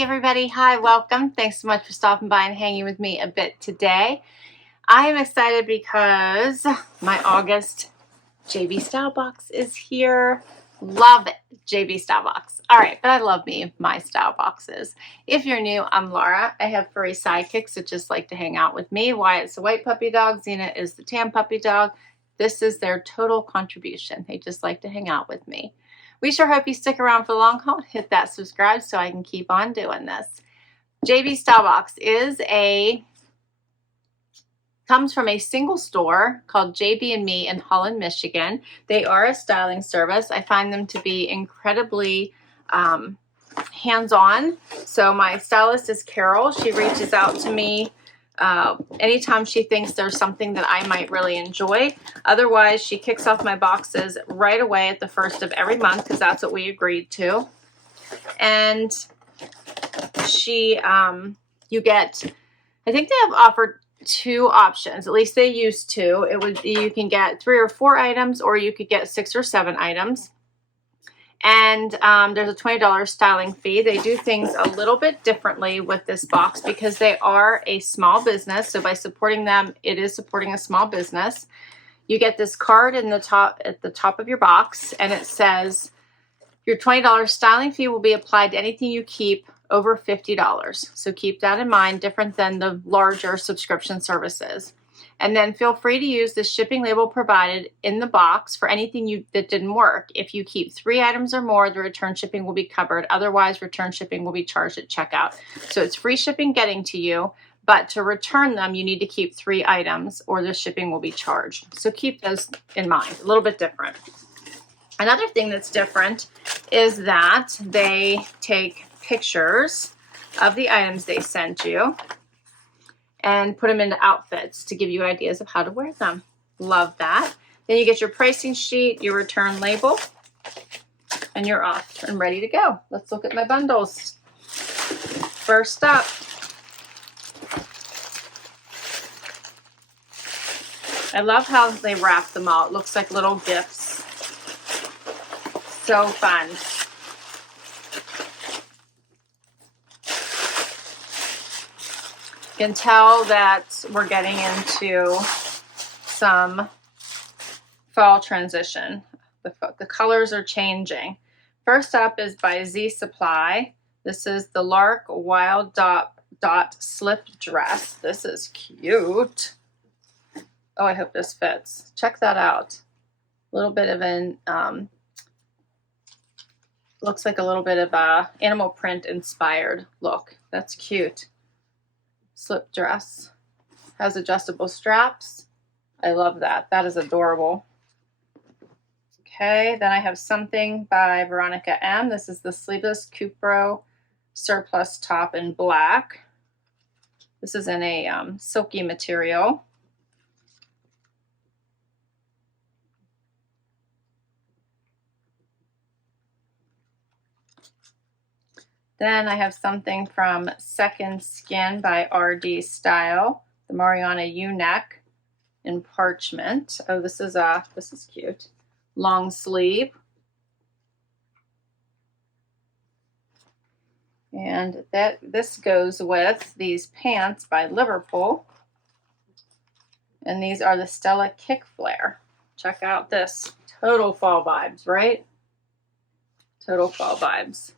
Hey everybody, hi, welcome. Thanks so much for stopping by and hanging with me a bit today. I am excited because my August JB Stylebox is here. Love it, JB Stylebox. All right, but I love me my style boxes. If you're new, I'm Laura. I have furry sidekicks that just like to hang out with me. Wyatt's the white puppy dog, Xena is the tan puppy dog. This is their total contribution. They just like to hang out with me. We sure hope you stick around for the long haul. Hit that subscribe so I can keep on doing this. JB Stylebox comes from a single store called JB & Me in Holland, Michigan. They are a styling service. I find them to be incredibly hands-on. So my stylist is Carol. She reaches out to me anytime she thinks there's something that I might really enjoy. Otherwise, she kicks off my boxes right away at the first of every month because that's what we agreed to. And she, you get, I think they have offered 2 options, at least they used to. You can get 3 or 4 items, or you could get 6 or 7 items. And there's a $20 styling fee. They do things a little bit differently with this box because they are a small business. So by supporting them, it is supporting a small business. You get this card at the top of your box, and it says your $20 styling fee will be applied to anything you keep over $50. So keep that in mind, different than the larger subscription services. And then feel free to use the shipping label provided in the box for anything that didn't work. If you keep 3 items or more, the return shipping will be covered. Otherwise, return shipping will be charged at checkout. So it's free shipping getting to you, but to return them, you need to keep 3 items or the shipping will be charged. So keep those in mind, a little bit different. Another thing that's different is that they take pictures of the items they sent you and put them into outfits to give you ideas of how to wear them. Love that. Then you get your pricing sheet, your return label, and you're off and ready to go. Let's look at my bundles. First up, I love how they wrap them all. It looks like little gifts. So fun. You can tell that we're getting into some fall transition. The colors are changing. First up is by Z Supply. This is the Lark Wild Dot Slip Dress. This is cute. Oh, I hope this fits. Check that out. A little bit of an, looks like a little bit of a animal print inspired look. That's cute. Slip dress. Has adjustable straps. I love that. That is adorable. Okay, then I have something by Veronica M. This is the Sleeveless Cupro Surplus Top in black. This is in a silky material. Then I have something from Second Skin by RD Style, the Mariana U Neck in parchment. Oh, this is cute. Long sleeve. And this goes with these pants by Liverpool. And these are the Stella Kick Flare. Check out this. Total fall vibes, right? Total fall vibes.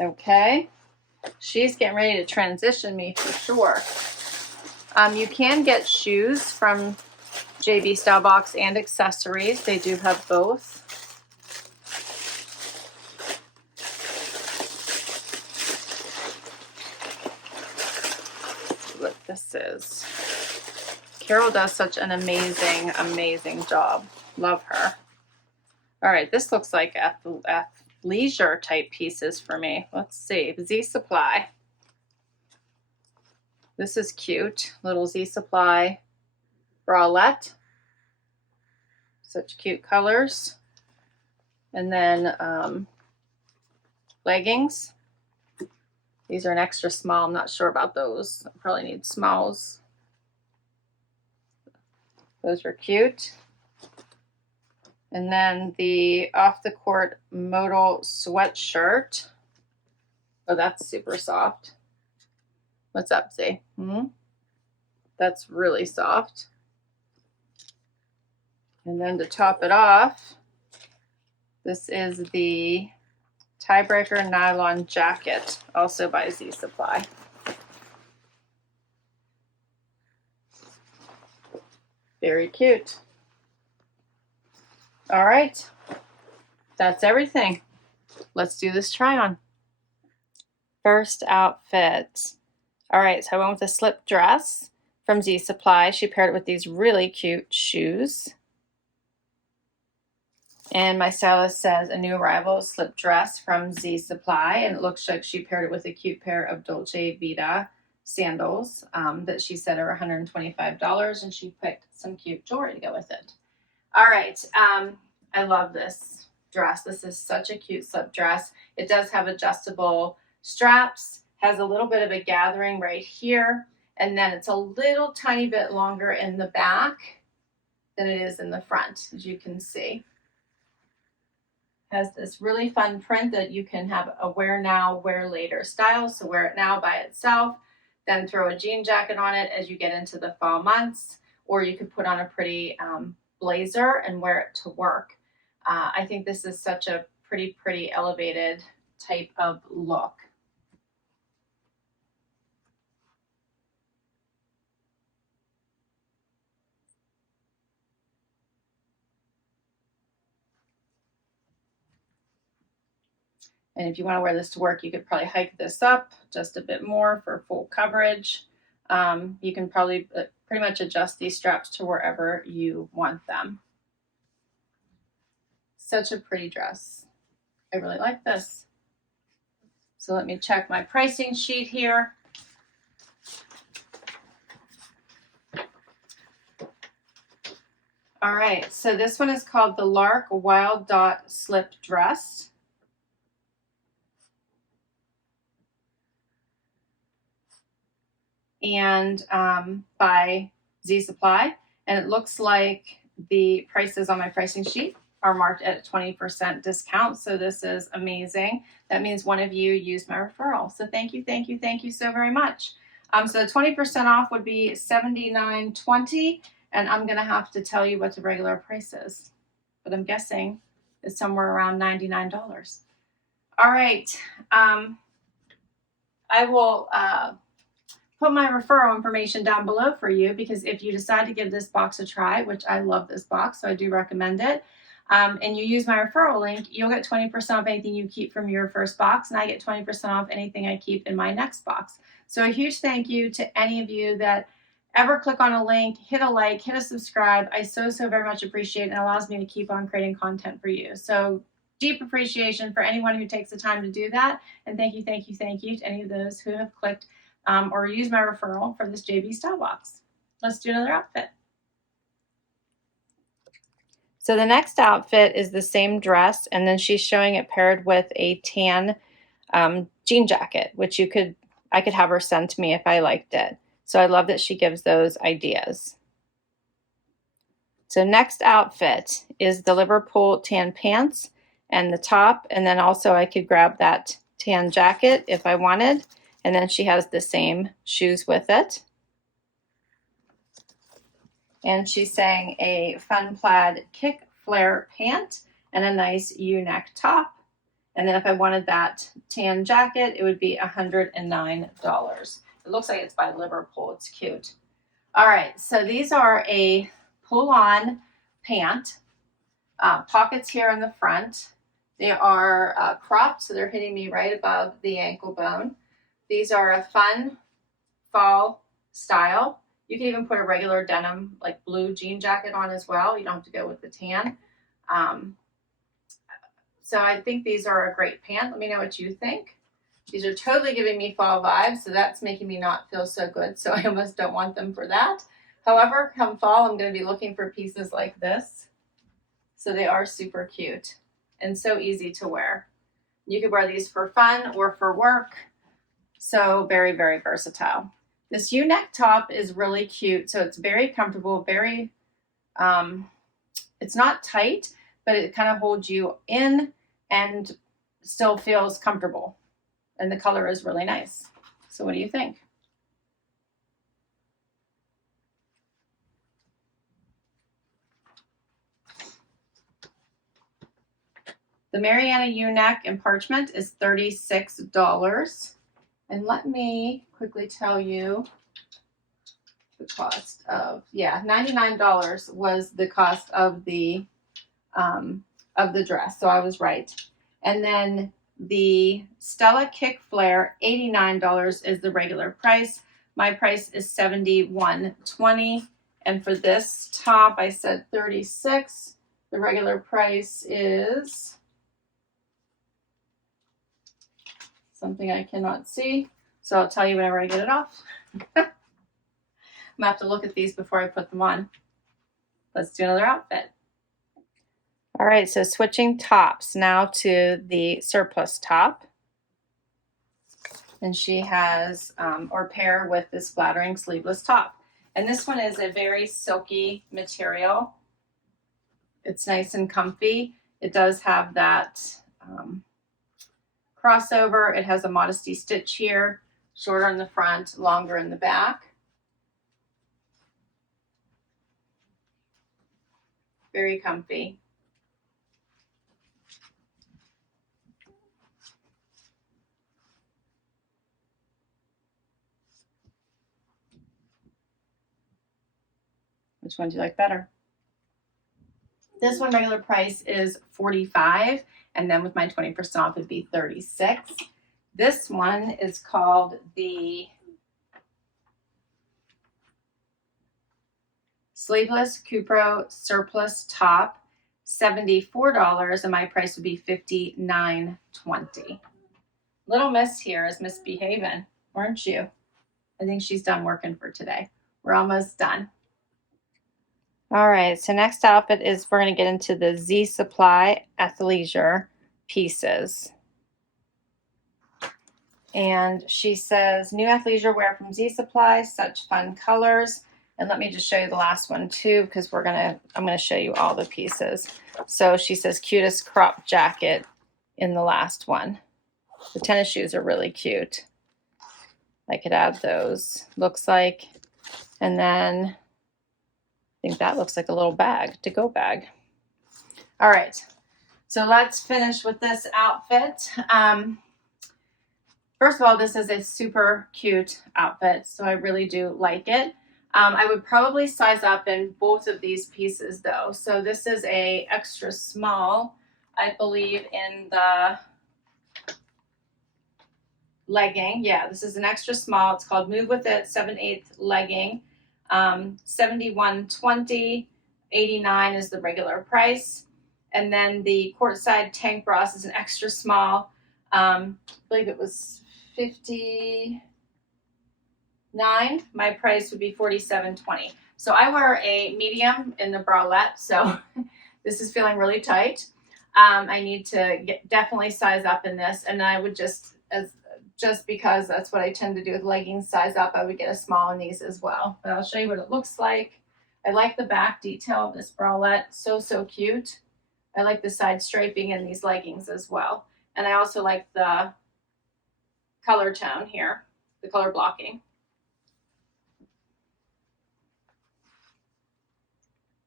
Okay, she's getting ready to transition me for sure. You can get shoes from JB Stylebox and accessories. They do have both. What this is. Carol does such an amazing job. Love her. All right, this looks like leisure type pieces for me. Let's see. Z Supply. This is cute. Little Z Supply bralette. Such cute colors. And then leggings. These are an extra small. I'm not sure about those. I probably need smalls. Those are cute. And then the Off the Court Modal Sweatshirt. Oh, that's super soft. What's up, Z? That's really soft. And then to top it off, this is the Tiebreaker Nylon Jacket, also by Z Supply. Very cute. All right, that's everything. Let's do this try on. First outfit. All right, so I went with a slip dress from Z Supply. She paired it with these really cute shoes. And my stylist says a new arrival slip dress from Z Supply, and it looks like she paired it with a cute pair of Dolce Vita sandals that she said are $125, and she picked some cute jewelry to go with it. All right, I love this dress. This is such a cute slip dress. It does have adjustable straps, has a little bit of a gathering right here, and then it's a little tiny bit longer in the back than it is in the front, as you can see. Has this really fun print that you can have a wear now, wear later style. So wear it now by itself, then throw a jean jacket on it as you get into the fall months, or you could put on a pretty blazer and wear it to work. I think this is such a pretty elevated type of look. And if you want to wear this to work, you could probably hike this up just a bit more for full coverage. You can probably pretty much adjust these straps to wherever you want them. Such a pretty dress. I really like this. So let me check my pricing sheet here. All right, so this one is called the Lark Wild Dot Slip Dress. And by Z Supply, and it looks like the prices on my pricing sheet are marked at a 20% discount. So this is amazing. That means one of you used my referral. So thank you so very much. So the 20% off would be $79.20, and I'm gonna have to tell you what the regular price is, but I'm guessing it's somewhere around $99. All right, I will put my referral information down below for you, because if you decide to give this box a try, which I love this box, so I do recommend it, and you use my referral link, you'll get 20% off anything you keep from your first box, and I get 20% off anything I keep in my next box. So a huge thank you to any of you that ever click on a link, hit a like, hit a subscribe. I so very much appreciate it, and it allows me to keep on creating content for you. So deep appreciation for anyone who takes the time to do that, and thank you to any of those who have clicked or use my referral for this JB Stylebox. Let's do another outfit. So the next outfit is the same dress, and then she's showing it paired with a tan jean jacket, which I could have her send to me if I liked it. So I love that she gives those ideas. So next outfit is the Liverpool tan pants and the top, and then also I could grab that tan jacket if I wanted. And then she has the same shoes with it. And she's saying a fun plaid kick flare pant and a nice U-neck top. And then if I wanted that tan jacket, it would be $109. It looks like it's by Liverpool. It's cute. All right, so these are a pull-on pant. Pockets here in the front. They are cropped, so they're hitting me right above the ankle bone. These are a fun fall style. You can even put a regular denim, like blue jean jacket on as well. You don't have to go with the tan. So I think these are a great pant. Let me know what you think. These are totally giving me fall vibes, so that's making me not feel so good. So I almost don't want them for that. However, come fall, I'm going to be looking for pieces like this. So they are super cute and so easy to wear. You could wear these for fun or for work. So very versatile. This U-neck top is really cute. So it's very comfortable, it's not tight, but it kind of holds you in and still feels comfortable. And the color is really nice. So what do you think? The Mariana U Neck in Parchment is $36. And let me quickly tell you the cost of, yeah, $99 was the cost of the dress. So I was right. And then the Stella Kick Flare, $89 is the regular price. My price is $71.20. And for this top, I said $36. The regular price is something I cannot see. So I'll tell you whenever I get it off. I'm gonna have to look at these before I put them on. Let's do another outfit. All right, so switching tops now to the surplus top. And she has, or pair with this flattering sleeveless top. And this one is a very silky material. It's nice and comfy. It does have that crossover. It has a modesty stitch here, shorter in the front, longer in the back. Very comfy. Which one do you like better? This one regular price is $45, and then with my 20% off it'd be $36. This one is called the Sleeveless Cupro Surplus Top, $74, and my price would be $59.20. Little Miss here is misbehaving, weren't you? I think she's done working for today. We're almost done. All right, so next outfit is we're going to get into the Z Supply athleisure pieces. And she says, new athleisure wear from Z Supply, such fun colors. And let me just show you the last one too, because I'm gonna show you all the pieces. So she says, cutest crop jacket in the last one. The tennis shoes are really cute. I could add those, looks like. And then I think that looks like a little bag, to-go bag. All right, so let's finish with this outfit. First of all, this is a super cute outfit, so I really do like it. I would probably size up in both of these pieces though. So this is a extra small, I believe, in the legging. Yeah, this is an extra small. It's called Move With It 7/8 legging. $71.20, $89 is the regular price. And then the Courtside tank bras is an extra small. I believe it was $59. My price would be $47.20. So I wear a medium in the bralette, so this is feeling really tight. I need to definitely size up in this, and I would just because that's what I tend to do with leggings, size up, I would get a small in these as well. But I'll show you what it looks like. I like the back detail of this bralette, so cute. I like the side striping in these leggings as well. And I also like the color tone here, the color blocking.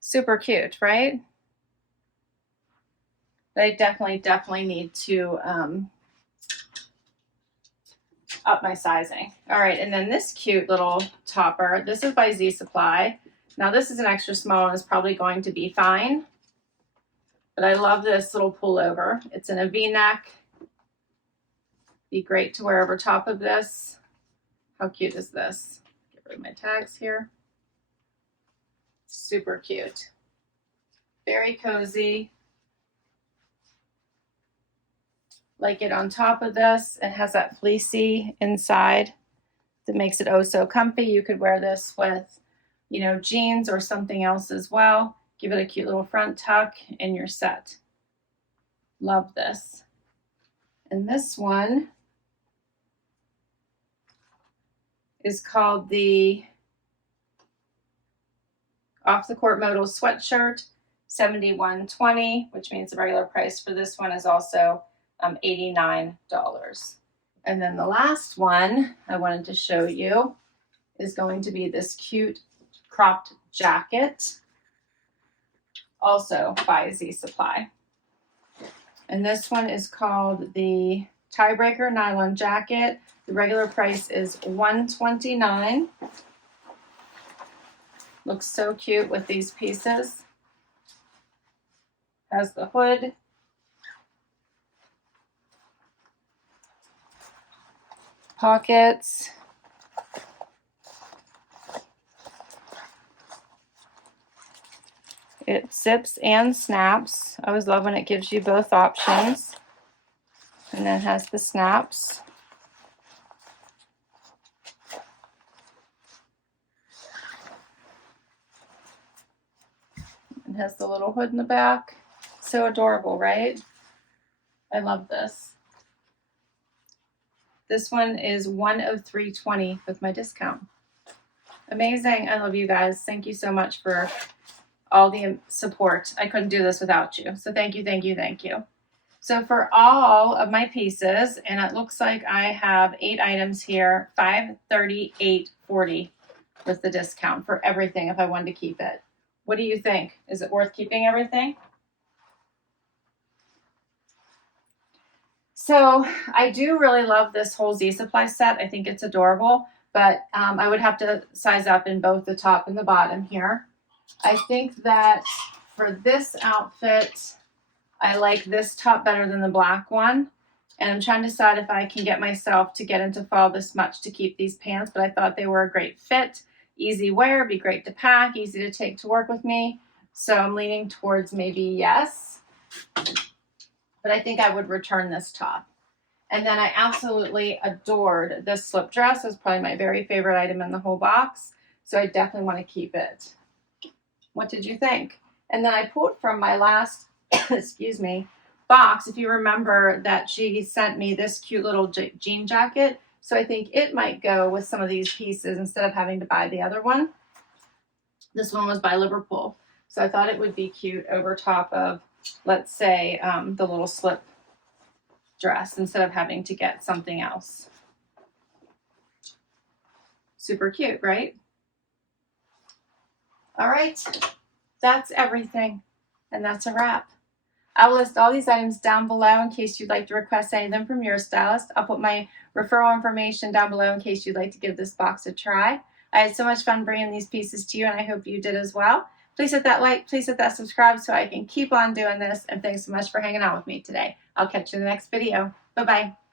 Super cute, right? But I definitely need to up my sizing. All right, and then this cute little topper, this is by Z Supply. Now this is an extra small and is probably going to be fine, but I love this little pullover. It's in a V-neck. Be great to wear over top of this. How cute is this? Get rid of my tags here. Super cute. Very cozy. Like it on top of this. It has that fleecy inside that makes it oh so comfy. You could wear this with, you know, jeans or something else as well. Give it a cute little front tuck and you're set. Love this. And this one is called the Off the Court Modal Sweatshirt, $71.20, which means the regular price for this one is also $89. And then the last one I wanted to show you is going to be this cute cropped jacket, also by Z Supply. And this one is called the Tiebreaker Nylon Jacket. The regular price is $129. Looks so cute with these pieces. Has the hood. Pockets. It zips and snaps. I always love when it gives you both options. And then has the snaps. It has the little hood in the back. So adorable, right? I love this. This one is $103.20 with my discount. Amazing. I love you guys. Thank you so much for all the support. I couldn't do this without you. So thank you, thank you, thank you. So for all of my pieces, and it looks like I have 8 items here, $538.40 with the discount for everything if I wanted to keep it. What do you think? Is it worth keeping everything? So I do really love this whole Z Supply set. I think it's adorable, but I would have to size up in both the top and the bottom here. I think that for this outfit, I like this top better than the black one. And I'm trying to decide if I can get myself to get into fall this much to keep these pants, but I thought they were a great fit, easy wear, be great to pack, easy to take to work with me. So I'm leaning towards maybe yes, but I think I would return this top. And then I absolutely adored this slip dress. It was probably my very favorite item in the whole box. So I definitely want to keep it. What did you think? And then I pulled from my last, excuse me, box, if you remember that she sent me this cute little jean jacket. So I think it might go with some of these pieces instead of having to buy the other one. This one was by Liverpool. So I thought it would be cute over top of, let's say, the little slip dress instead of having to get something else. Super cute, right? All right, that's everything, and that's a wrap. I will list all these items down below in case you'd like to request any of them from your stylist. I'll put my referral information down below in case you'd like to give this box a try. I had so much fun bringing these pieces to you, and I hope you did as well. Please hit that like, please hit that subscribe so I can keep on doing this, and thanks so much for hanging out with me today. I'll catch you in the next video. Bye-bye.